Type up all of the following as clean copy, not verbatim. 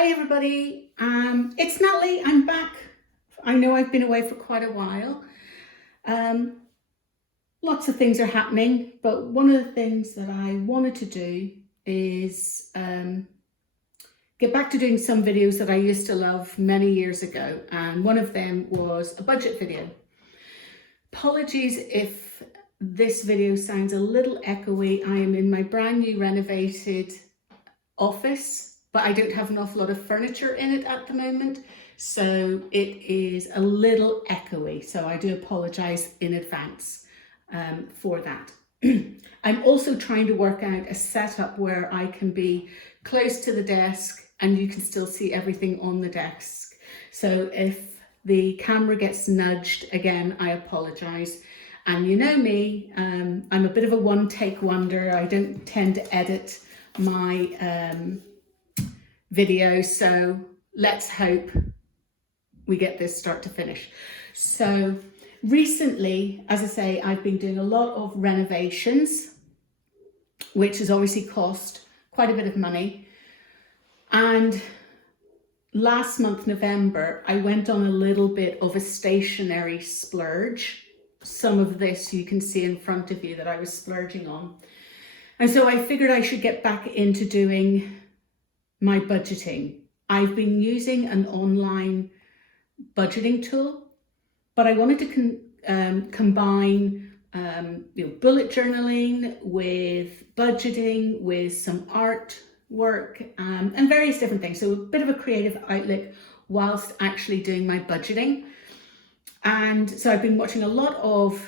Hi everybody, it's Natalie. I'm back. I know I've been away for quite a while. Lots of things are happening, but one of the things that I wanted to do is get back to doing some videos that I used to love many years ago, and one of them was a budget video. Apologies if this video sounds a little echoey. I am in my brand new renovated office, but I don't have an awful lot of furniture in it at the moment, so it is a little echoey, so I do apologise in advance for that. I'm also trying to work out a setup where I can be close to the desk and you can still see everything on the desk. So if the camera gets nudged again, I apologise. And you know me, I'm a bit of a one-take wonder. I don't tend to edit my video, so let's hope we get this start to finish. So recently, as I say, I've been doing a lot of renovations, which has obviously cost quite a bit of money. And last month, November, I went on a little bit of a stationery splurge. Some of this you can see in front of you that I was splurging on. And so I figured I should get back into doing my budgeting. I've been using an online budgeting tool, but I wanted to combine bullet journaling with budgeting, with some artwork and various different things. So a bit of a creative outlet whilst actually doing my budgeting. And so I've been watching a lot of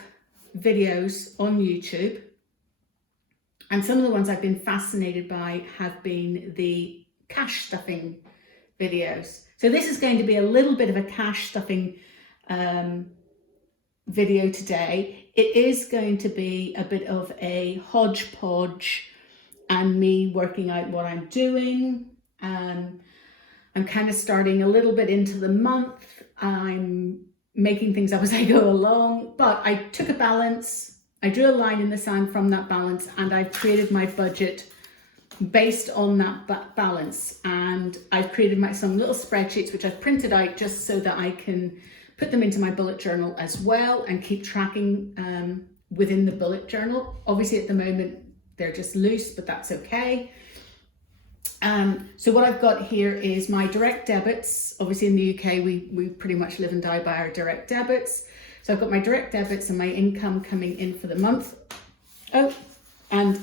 videos on YouTube, and some of the ones I've been fascinated by have been the cash stuffing videos. So this is going to be a little bit of a cash stuffing video today. It is going to be a bit of a hodgepodge and me working out what I'm doing. I'm kind of starting a little bit into the month. I'm making things up as I go along, but I took a balance. I drew a line in the sand from that balance, and I've created my budget based on that balance. And I've created some little spreadsheets which I've printed out just so that I can put them into my bullet journal as well and keep tracking within the bullet journal. Obviously at the moment they're just loose, but that's okay. So what I've got here is my direct debits. Obviously in the UK we pretty much live and die by our direct debits. So I've got my direct debits and my income coming in for the month. Oh, and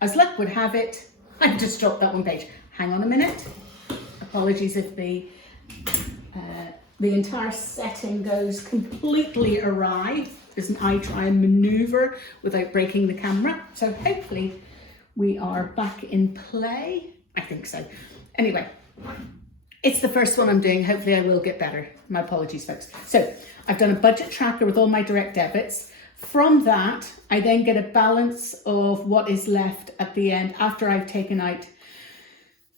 as luck would have it, I've just dropped that one page. Hang on a minute. Apologies if the entire setting goes completely awry as I try and maneuver without breaking the camera. So hopefully we are back in play. I think so. Anyway, it's the first one I'm doing. Hopefully I will get better. My apologies, folks. So I've done a budget tracker with all my direct debits. From that, I then get a balance of what is left at the end after I've taken out,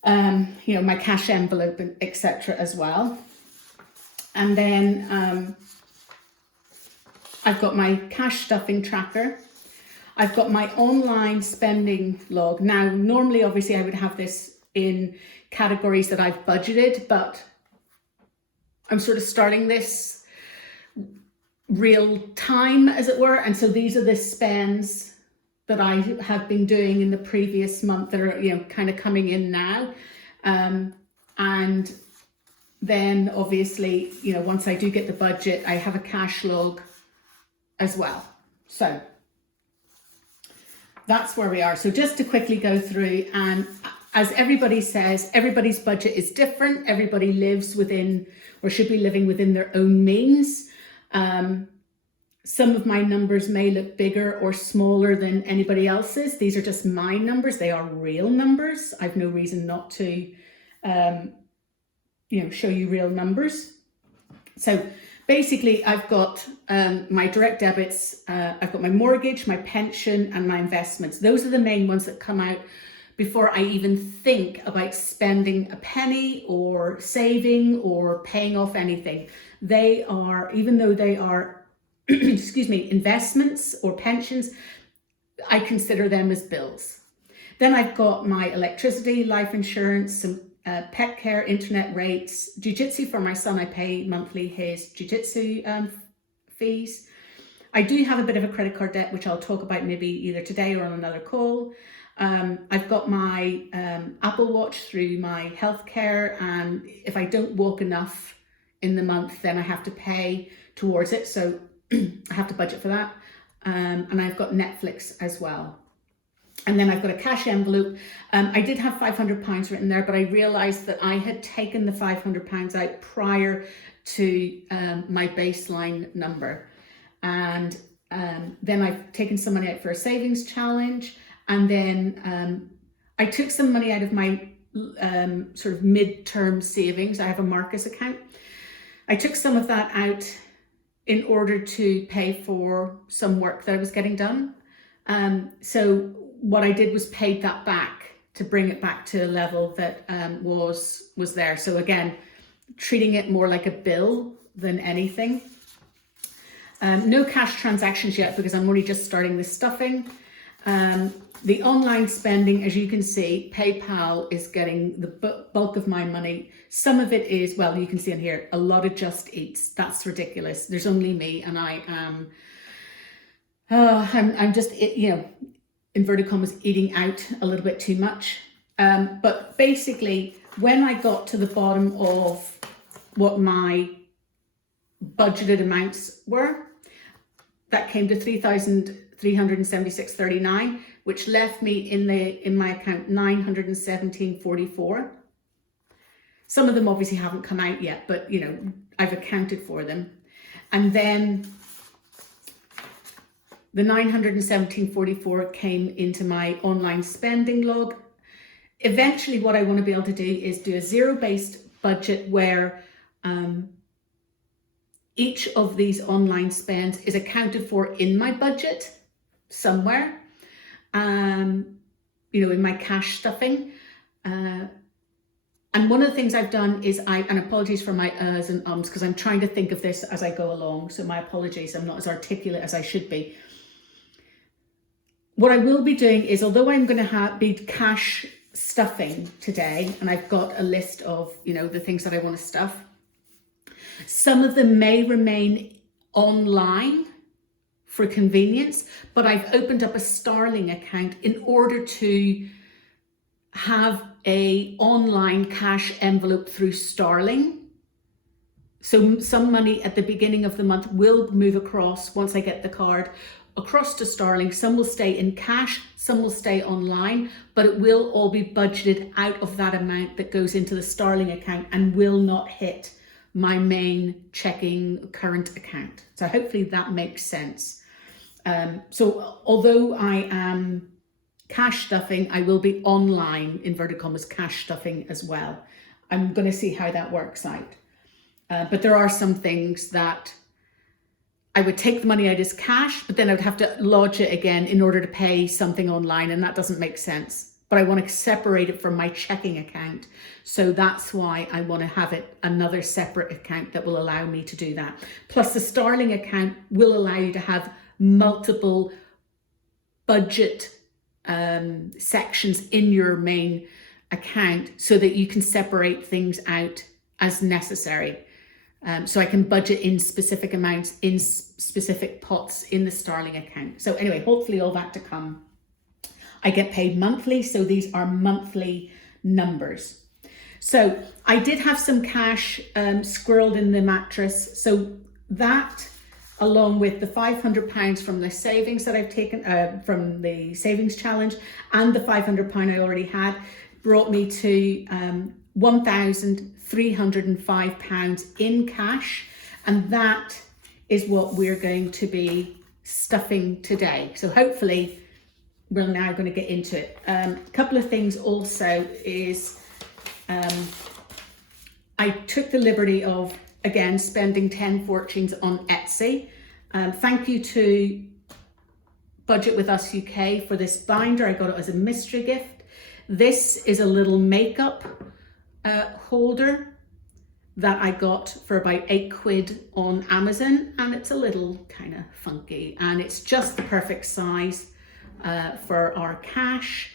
my cash envelope, etc. as well. And then I've got my cash stuffing tracker. I've got my online spending log. Now, normally, obviously, I would have this in categories that I've budgeted, but I'm sort of starting this real time, as it were. And so these are the spends that I have been doing in the previous month that are, kind of coming in now. And then obviously, once I do get the budget, I have a cash log as well. So that's where we are. So just to quickly go through, and as everybody says, everybody's budget is different. Everybody lives within, or should be living within, their own means. Some of my numbers may look bigger or smaller than anybody else's. These are just my numbers. They are real numbers. I've no reason not to, show you real numbers. So basically I've got my direct debits. I've got my mortgage, my pension, and my investments. Those are the main ones that come out before I even think about spending a penny or saving or paying off anything. They are, even though they are, investments or pensions, I consider them as bills. Then I've got my electricity, life insurance, some pet care, internet rates, jiu-jitsu for my son. I pay monthly his jiu-jitsu fees. I do have a bit of a credit card debt, which I'll talk about maybe either today or on another call. I've got my Apple Watch through my healthcare, and if I don't walk enough in the month, then I have to pay towards it. So I have to budget for that. And I've got Netflix as well. And then I've got a cash envelope. I did have £500 written there, but I realised that I had taken the £500 out prior to my baseline number. And then I've taken some money out for a savings challenge. And then I took some money out of my sort of mid-term savings. I have a Marcus account. I took some of that out in order to pay for some work that I was getting done. So what I did was paid that back to bring it back to a level that was there. So again, treating it more like a bill than anything. No cash transactions yet because I'm only just starting the stuffing. The online spending, as you can see, PayPal is getting the bulk of my money. Some of it is, well, you can see in here, a lot of Just Eats. That's ridiculous. There's only me, and I am, I'm just, inverted commas, eating out a little bit too much. But basically, when I got to the bottom of what my budgeted amounts were, that came to $3,376.39, which left me in my account $917.44. Some of them obviously haven't come out yet, but I've accounted for them. And then the $917.44 came into my online spending log. Eventually, what I want to be able to do is do a zero-based budget where each of these online spends is accounted for in my budget somewhere, in my cash stuffing. And one of the things I've done is and apologies for my uhs and ums, because I'm trying to think of this as I go along. So my apologies, I'm not as articulate as I should be. What I will be doing is, although I'm going to be cash stuffing today, and I've got a list of, the things that I want to stuff, some of them may remain online for convenience, but I've opened up a Starling account in order to have a online cash envelope through Starling. So some money at the beginning of the month will move across once I get the card across to Starling. Some will stay in cash, some will stay online, but it will all be budgeted out of that amount that goes into the Starling account and will not hit my main checking current account. So hopefully that makes sense. So although I am cash stuffing, I will be online, inverted commas, cash stuffing as well. I'm going to see how that works out. But there are some things that I would take the money out as cash, but then I would have to lodge it again in order to pay something online, and that doesn't make sense. But I want to separate it from my checking account. So that's why I want to have it another separate account that will allow me to do that. Plus the Starling account will allow you to have multiple budget sections in your main account so that you can separate things out as necessary. So I can budget in specific amounts, in specific pots in the Starling account. So anyway, hopefully all that to come. I get paid monthly, so these are monthly numbers. So I did have some cash squirreled in the mattress. So that, along with the £500 from the savings that I've taken from the savings challenge and the £500 I already had, brought me to £1,305 in cash. And that is what we're going to be stuffing today. So hopefully we're now going to get into it. A couple of things also is I took the liberty of, again, spending 10 fortunes on Etsy. Thank you to Budget With Us UK for this binder. I got it as a mystery gift. This is a little makeup holder that I got for about £8 on Amazon, and it's a little kind of funky, and it's just the perfect size for our cash.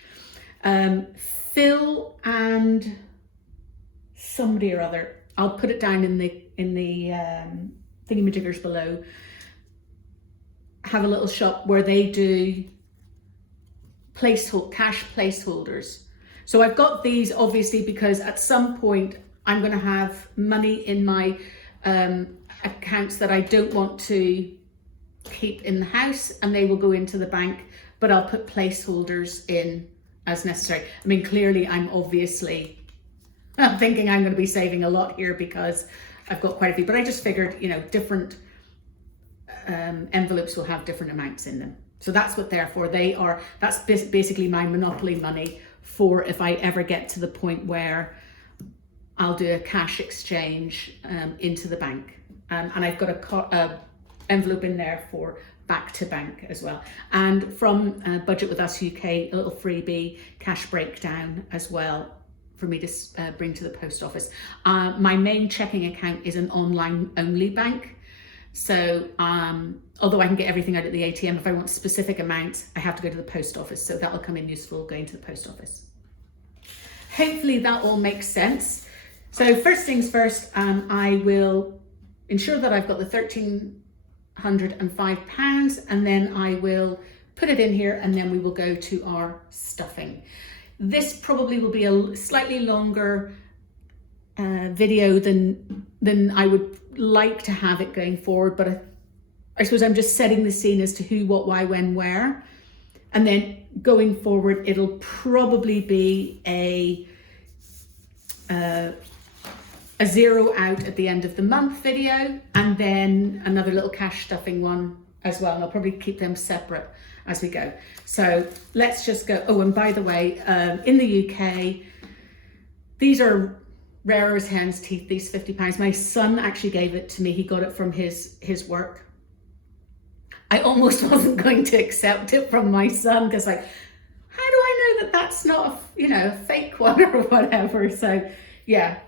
Phil and somebody or other, I'll put it down in the thingy-majiggers below, have a little shop where they do cash placeholders. So I've got these obviously because at some point I'm going to have money in my accounts that I don't want to keep in the house, and they will go into the bank, but I'll put placeholders in as necessary. I mean, clearly I'm thinking I'm going to be saving a lot here because I've got quite a few, but I just figured, you know, different envelopes will have different amounts in them. So that's what they're for. That's basically my monopoly money for if I ever get to the point where I'll do a cash exchange into the bank. And I've got a envelope in there for back to bank as well. And from Budget With Us UK, a little freebie cash breakdown as well for me to bring to the post office. My main checking account is an online only bank. So although I can get everything out at the ATM, if I want specific amounts, I have to go to the post office. So that'll come in useful going to the post office. Hopefully that all makes sense. So first things first, I will ensure that I've got the £1,305, and then I will put it in here, and then we will go to our stuffing. This probably will be a slightly longer video than I would like to have it going forward, but I suppose I'm just setting the scene as to who, what, why, when, where, and then going forward it'll probably be a zero out at the end of the month video, and then another little cash stuffing one as well, and I'll probably keep them separate as we go. So let's just go. Oh, and by the way, in the UK, these are rare as hen's teeth, these £50. My son actually gave it to me. He got it from his work. I almost wasn't going to accept it from my son because, like, how do I know that that's not a fake one or whatever? So yeah,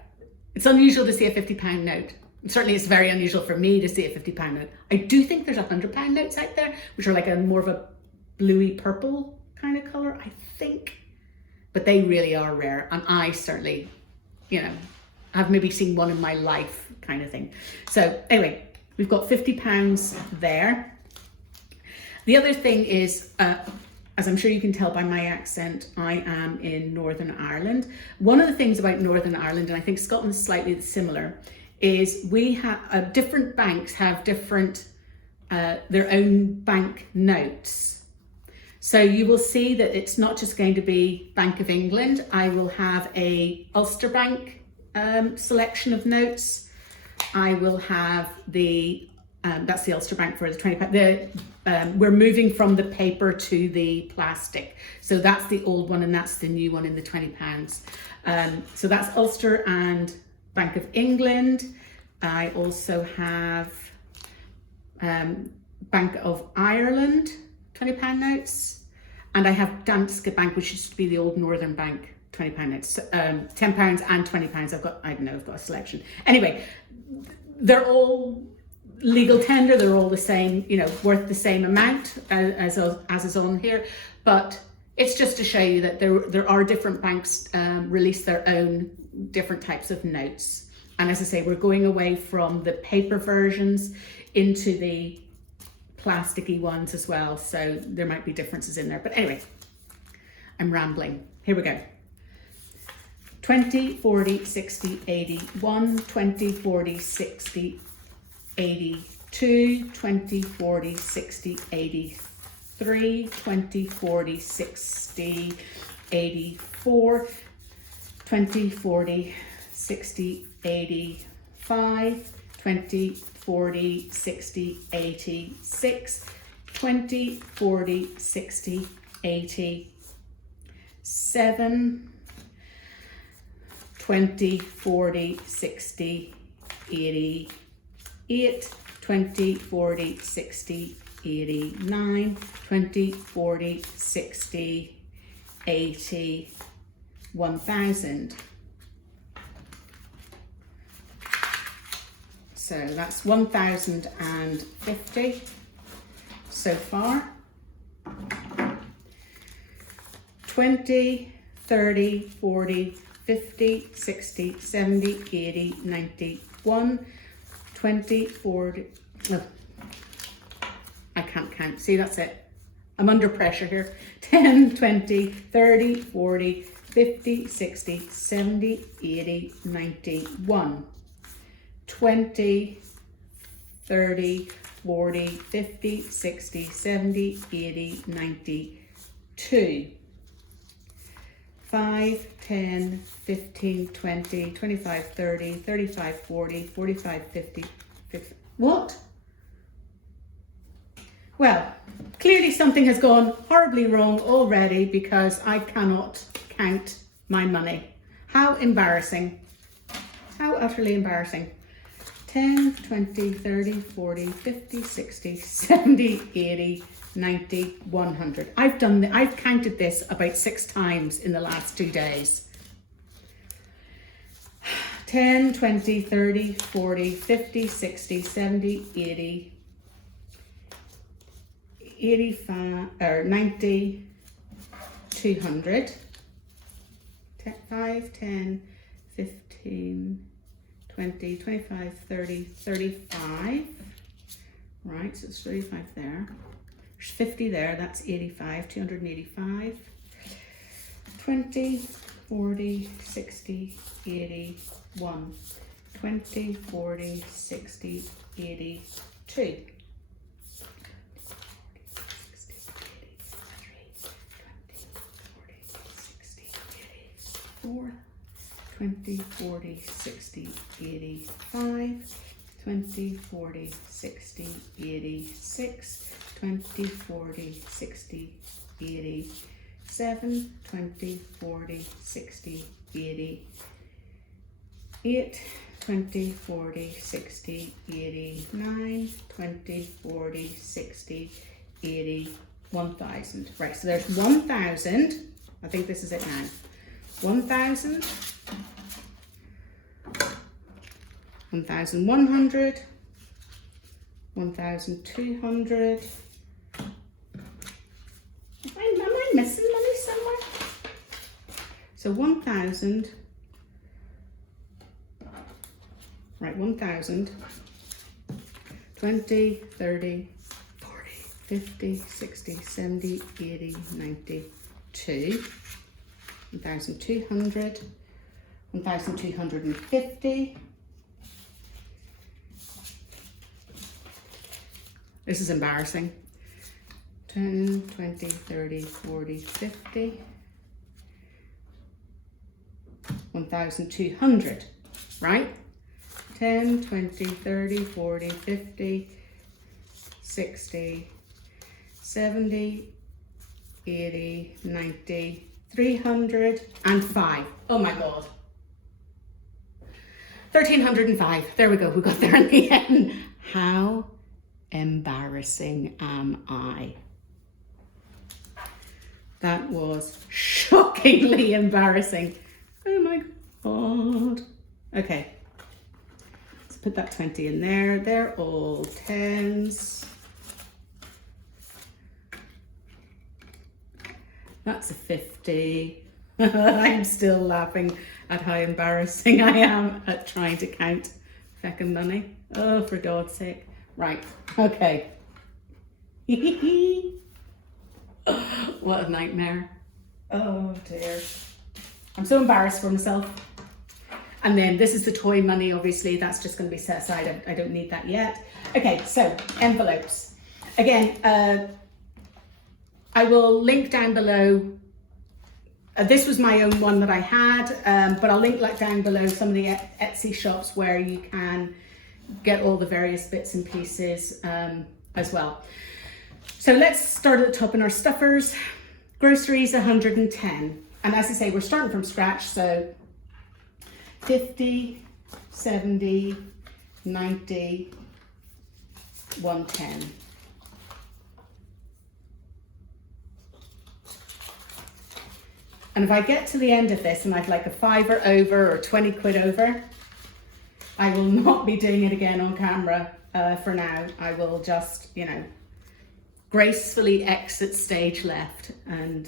it's unusual to see a £50 note. Certainly it's very unusual for me to see a £50 note. I do think there's £100 notes out there, which are like a more of a bluey purple kind of color, I think, but they really are rare. And I certainly, I've maybe seen one in my life kind of thing. So anyway, we've got £50 there. The other thing is, as I'm sure you can tell by my accent, I am in Northern Ireland. One of the things about Northern Ireland, and I think Scotland's slightly similar, is we have different banks have different their own bank notes. So you will see that it's not just going to be Bank of England. I will have a Ulster Bank selection of notes. I will have the that's the Ulster Bank for the £20. We're moving from the paper to the plastic. So that's the old one and that's the new one in the £20. So that's Ulster and Bank of England. I also have Bank of Ireland £20 notes. And I have Danske Bank, which used to be the old Northern Bank £20 notes. £10 and £20. I've got a selection. Anyway, they're all legal tender, they're all the same, worth the same amount as is on here, but it's just to show you that there are different banks release their own different types of notes. And as I say, we're going away from the paper versions into the plasticky ones as well, so there might be differences in there, but anyway, I'm rambling. Here we go. 20, 40, 60, 80, 1, 20, 40, 60, 82, 20, 40, 60, 83, 20, 40, 60, 84, 20, 40, 60, 85, 20, 40, 60, 86, 20, 40, 60, 87, 20, 40, 60, 88, 20, 40, 60, 89, 20, 40, 60, 80, 1000. So that's 1050 so far. 20, 30, 40, 50, 60, 70, 80, 90, 1, 20, 40, oh, I can't count. See, that's it. I'm under pressure here. 10, 20, 30, 40, 50, 60, 70, 80, 90, 1, 20, 30, 40, 50, 60, 70, 80, 90, 2, 5, 10, 15, 20, 25, 30, 35, 40, 45, 50, 50. What? Well, clearly something has gone horribly wrong already because I cannot count my money. How embarrassing. How utterly embarrassing. 10, 20, 30, 40, 50, 60, 70, 80, 90, 100. I've counted this about 6 times in the last 2 days. 10, 20, 30, 40, 50, 60, 70, 80, 85, or 90, 200, 5, 10, 15, 20, 25, 30, 35, right, so it's 35 there, there's 50 there, that's 85, 285, 20, 40, 60, 80, 1, 20, 40, 60, 80, 2. 20, 40, 60, 85, 20, 40, 60, 86, 20, 40, 60, 87, 20, 40, 60, 88, 20, 40, 60, 89, 20, 40, 60, 80, 1,000. Right, so there's 1,000. I think this is it now. 1,000, 1,100, 1,200. Am I missing money somewhere? So 1,000, right, 1,000, 20, 30, 40, 50, 60, 70, 80, 90, 2. 1,200, 1,250. This is embarrassing. 10, 20, 30, 40, 50. 1,200, right? 10, 20, 30, 40, 50, 60, 70, 80, 90, 305. Oh my God. 1,305. There we go. We got there in the end. How embarrassing am I? That was shockingly embarrassing. Oh my God. Okay. Let's put that 20 in there. They're all 10s. That's a 50. I'm still laughing at how embarrassing I am at trying to count feckin' money. Oh, for God's sake. Right, okay. What a nightmare. Oh dear. I'm so embarrassed for myself. And then this is the toy money, obviously. That's just going to be set aside. I don't need that yet. Okay, so envelopes. Again, I will link down below. This was my own one that I had, but I'll link down below some of the Etsy shops where you can get all the various bits and pieces as well. So let's start at the top in our stuffers. Groceries, 110. And as I say, we're starting from scratch, so 50, 70, 90, 110. And if I get to the end of this and I'd like a £5 over or 20 quid over, I will not be doing it again on camera for now. I will just, gracefully exit stage left and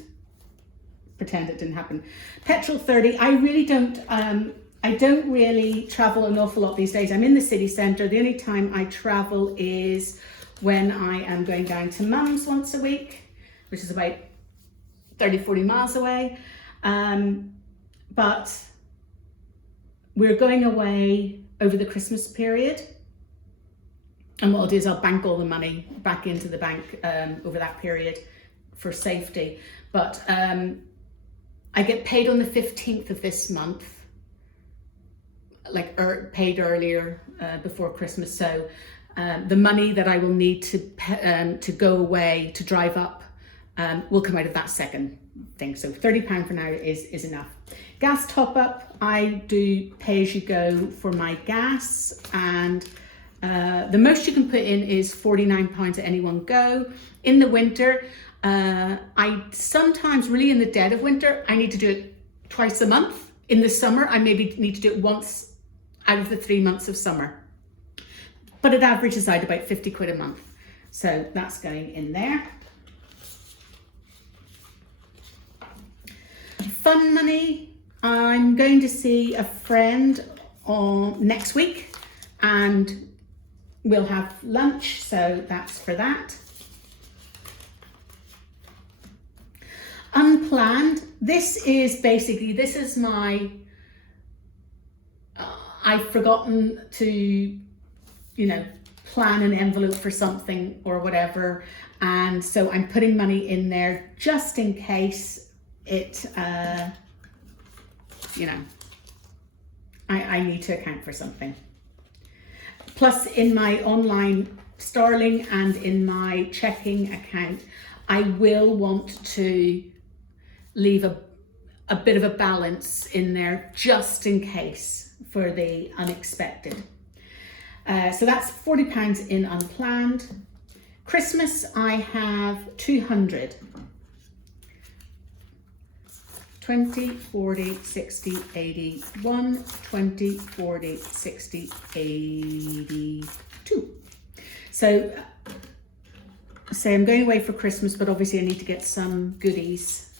pretend it didn't happen. Petrol 30. I really don't, I don't really travel an awful lot these days. I'm in the city centre. The only time I travel is when I am going down to Mum's once a week, which is about 30, 40 miles away. But we're going away over the Christmas period. And what I'll do is I'll bank all the money back into the bank over that period for safety. But I get paid on the 15th of this month, like paid earlier before Christmas. So the money that I will need to go away, to drive up, will come out of that second thing. So £30 for now is enough. Gas top up, I do pay as you go for my gas, and the most you can put in is £49 at any one go. In the winter, I sometimes, really in the dead of winter, I need to do it twice a month. In the summer, I maybe need to do it once out of the 3 months of summer. But it averages out about 50 quid a month. So that's going in there. Fun money, I'm going to see a friend next week and we'll have lunch, so that's for that. Unplanned, this is my, I've forgotten to, plan an envelope for something or whatever. And so I'm putting money in there just in case it, I need to account for something. Plus in my online Starling and in my checking account, I will want to leave a bit of a balance in there just in case for the unexpected. So that's £40 in unplanned. Christmas, I have 200. 20, 40, 60, 80, 1, 20, 40, 60, 82. So say I'm going away for Christmas, but obviously I need to get some goodies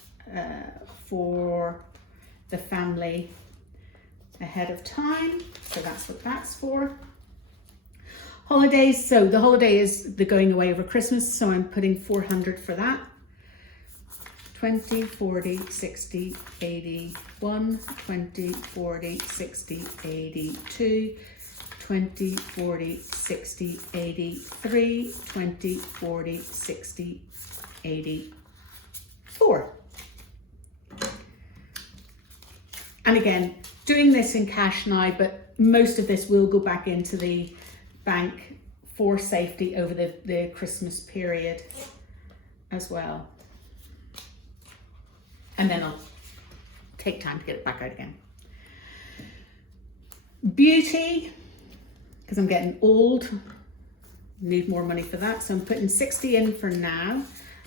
for the family ahead of time. So that's what that's for. Holidays, so the holiday is the going away over Christmas, so I'm putting 400 for that. 20, 40, 60, 80, 1, 20, 40, 60, 82, 20, 40, 60, 83, 20, 40, 60, 84. And again, doing this in cash now, but most of this will go back into the bank for safety over the Christmas period as well. And then I'll take time to get it back out again. Beauty, because I'm getting old, need more money for that. So I'm putting 60 in for now.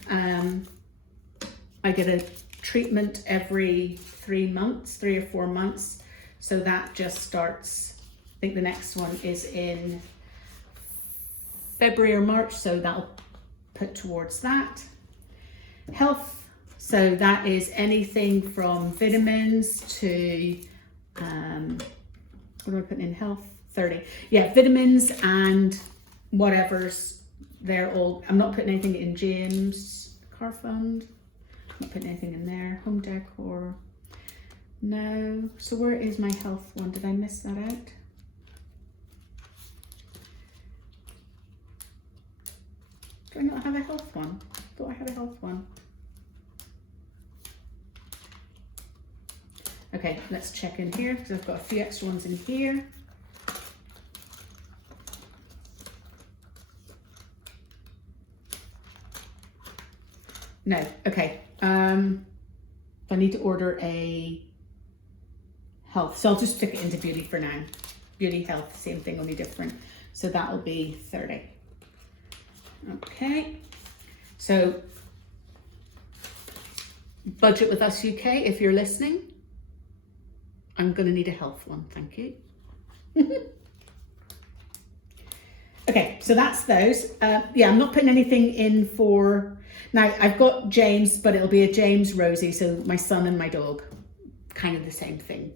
I get a treatment every 3 months, 3 or 4 months. So that just starts, I think the next one is in February or March. So that'll put towards that. Health. So that is anything from vitamins to, what am I putting in health? 30. Yeah, vitamins and whatever's, they're all, I'm not putting anything in James Car Fund. I'm not putting anything in there. Home decor. No. So where is my health one? Did I miss that out? Do I not have a health one? I thought I had a health one. Okay, let's check in here because I've got a few extra ones in here. No, okay. I need to order a health. So I'll just stick it into beauty for now. Beauty, health, same thing, only different. So that'll be 30. Okay. So Budget with Us UK, if you're listening, I'm going to need a health one, thank you. Okay, so that's those. Yeah, I'm not putting anything in for, Now I've got James, but it'll be a James Rosie, so my son and my dog, kind of the same thing.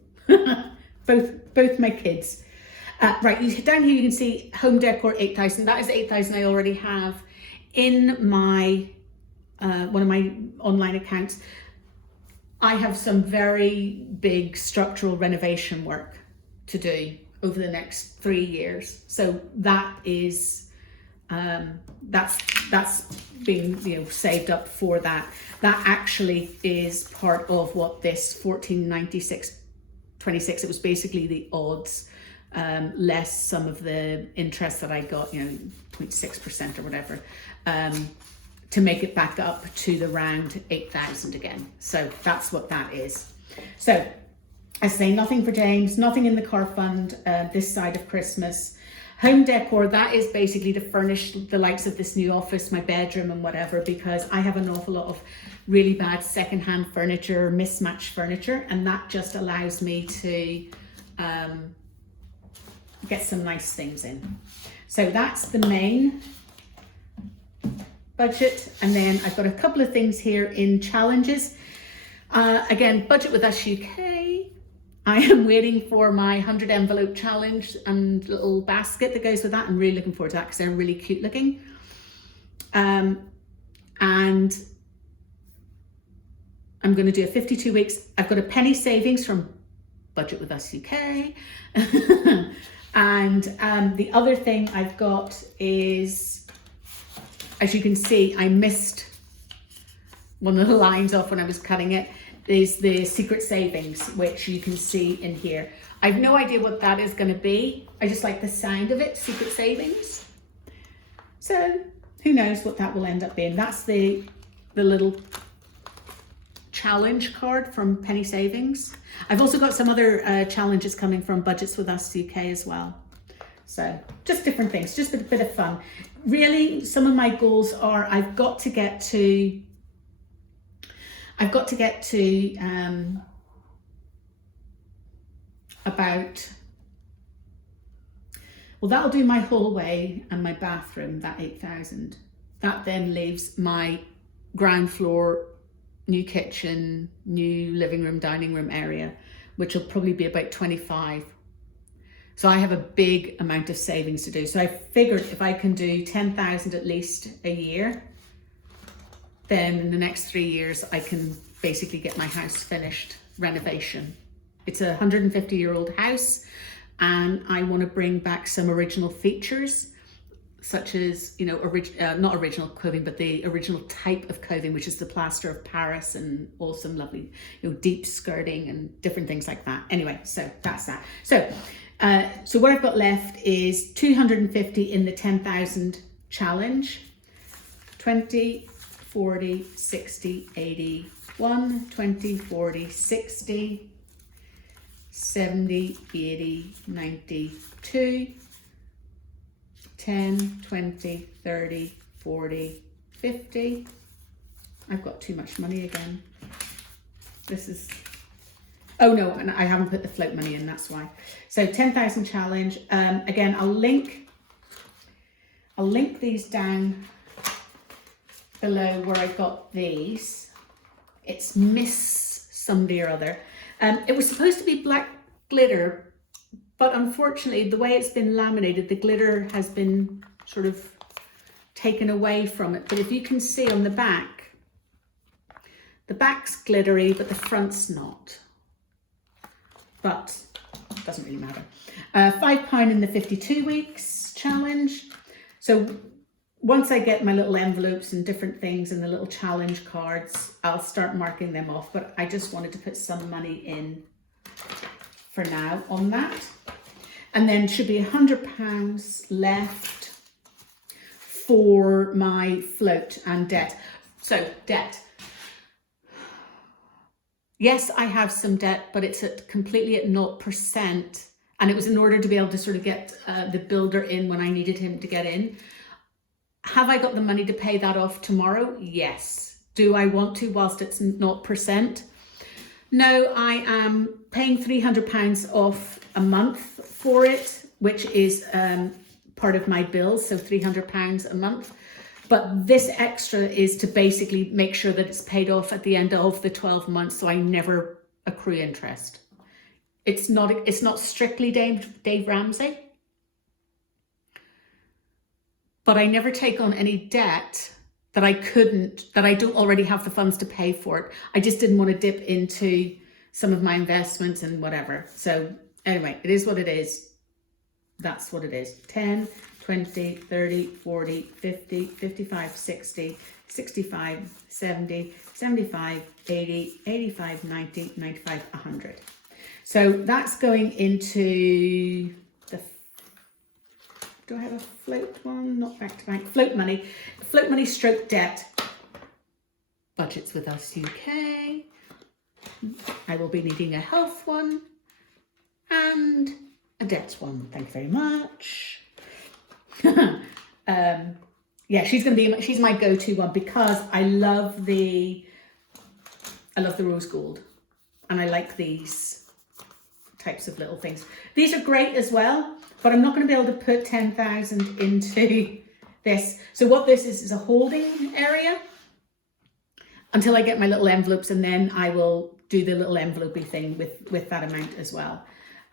both my kids. Right, down here you can see home decor 8,000. That is 8,000 I already have in my one of my online accounts. I have some very big structural renovation work to do over the next 3 years. So that is that's being saved up for that. That actually is part of what this 1496.26. It was basically the odds, less some of the interest that I got, 0.6% or whatever, to make it back up to the round 8,000 again. So that's what that is. So I say nothing for James, nothing in the car fund this side of Christmas. Home decor, that is basically to furnish the likes of this new office, my bedroom and whatever, because I have an awful lot of really bad secondhand furniture, mismatched furniture, and that just allows me to get some nice things in. So that's the main budget. And then I've got a couple of things here in challenges. Again, Budget with Us UK. I am waiting for my 100 envelope challenge and little basket that goes with that. I'm really looking forward to that because they're really cute looking. And I'm going to do a 52 weeks. I've got a penny savings from Budget with Us UK. And the other thing I've got is, as you can see, I missed one of the lines off when I was cutting it, is the secret savings, which you can see in here. I have no idea what that is going to be. I just like the sound of it, secret savings. So who knows what that will end up being. That's the little challenge card from Penny Savings. I've also got some other challenges coming from Budgets with Us UK as well. So just different things, just a bit of fun. Really, some of my goals are I've got to get to about, well, that'll do my hallway and my bathroom, that 8,000. That then leaves my ground floor, new kitchen, new living room, dining room area, which will probably be about 25. So I have a big amount of savings to do. So I figured if I can do 10,000 at least a year, then in the next 3 years, I can basically get my house finished, renovation. It's a 150-year-old house, and I want to bring back some original features, such as, not original clothing, but the original type of clothing, which is the plaster of Paris and awesome, lovely, deep skirting and different things like that. Anyway, so that's that. So what I've got left is 250 in the 10,000 challenge, 20, 40, 60, 80, 1, 20, 40, 60, 70, 80, 90, 2, 10, 20, 30, 40, 50. I've got too much money again. This is, oh no, and I haven't put the float money in, that's why. So 10,000 challenge. Again, I'll link these down below where I got these. It's Miss somebody or other. It was supposed to be black glitter, but unfortunately the way it's been laminated, the glitter has been sort of taken away from it. But if you can see on the back's glittery, but the front's not. But it doesn't really matter. £5 in the 52 weeks challenge. So once I get my little envelopes and different things and the little challenge cards, I'll start marking them off. But I just wanted to put some money in for now on that. And then should be £100 left for my float and debt. So debt. Yes, I have some debt, but it's completely at 0%. And it was in order to be able to sort of get the builder in when I needed him to get in. Have I got the money to pay that off tomorrow? Yes. Do I want to whilst it's 0%? No, I am paying £300 off a month for it, which is part of my bill, so £300 a month. But this extra is to basically make sure that it's paid off at the end of the 12 months, so I never accrue interest. It's not strictly Dave Ramsey, but I never take on any debt that I don't already have the funds to pay for it. I just didn't want to dip into some of my investments and whatever. So anyway, it is what it is. That's what it is. 10, 20, 30, 40, 50, 55, 60, 65, 70, 75, 80, 85, 90, 95, 100. So that's going into the, do I have a float one? Not back to bank. Float money stroke debt. Budgets with Us UK. I will be needing a health one and a debt one. Thank you very much. Yeah, she's my go-to one because I love the rose gold, and I like these types of little things. These are great as well, but I'm not going to be able to put 10,000 into this. So what this is a holding area until I get my little envelopes, and then I will do the little envelopey thing with that amount as well.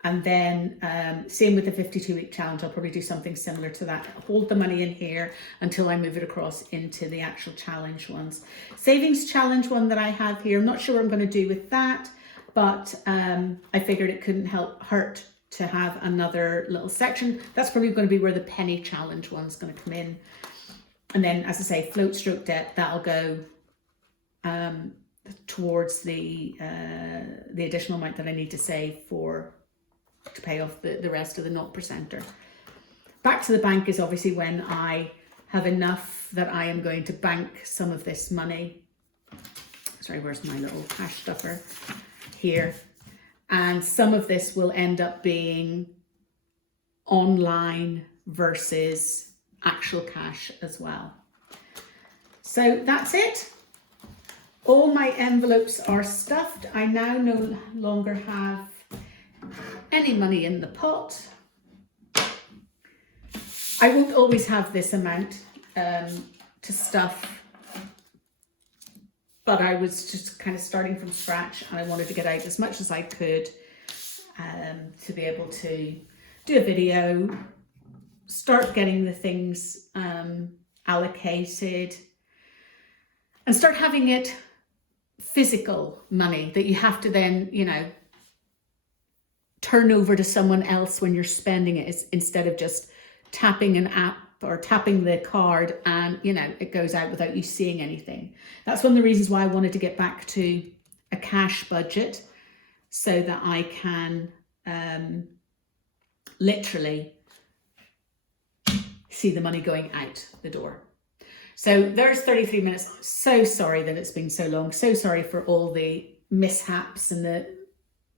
And then same with the 52-week challenge, I'll probably do something similar to that. Hold the money in here until I move it across into the actual challenge ones. Savings challenge one that I have here, I'm not sure what I'm going to do with that, but I figured it couldn't hurt to have another little section. That's probably going to be where the penny challenge one's going to come in. And then, as I say, float stroke debt, that'll go towards the additional amount that I need to save to pay off the rest of the 0%er. Back to the bank is obviously when I have enough that I am going to bank some of this money. Sorry, where's my little cash stuffer? Here. And some of this will end up being online versus actual cash as well. So that's it. All my envelopes are stuffed. I now no longer have any money in the pot. I won't always have this amount to stuff, but I was just kind of starting from scratch, and I wanted to get out as much as I could to be able to do a video, start getting the things allocated, and start having it physical money that you have to then, turn over to someone else when you're spending it, instead of just tapping an app or tapping the card and it goes out without you seeing anything. That's one of the reasons why I wanted to get back to a cash budget, so that I can literally see the money going out the door. So there's 33 minutes. So sorry that it's been so long. So sorry for all the mishaps and the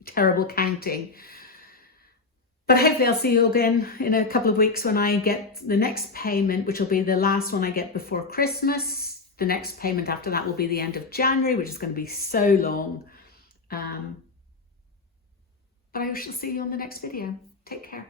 terrible counting. But hopefully I'll see you again in a couple of weeks when I get the next payment, which will be the last one I get before Christmas. The next payment after that will be the end of January, which is going to be so long. But I shall see you on the next video. Take care.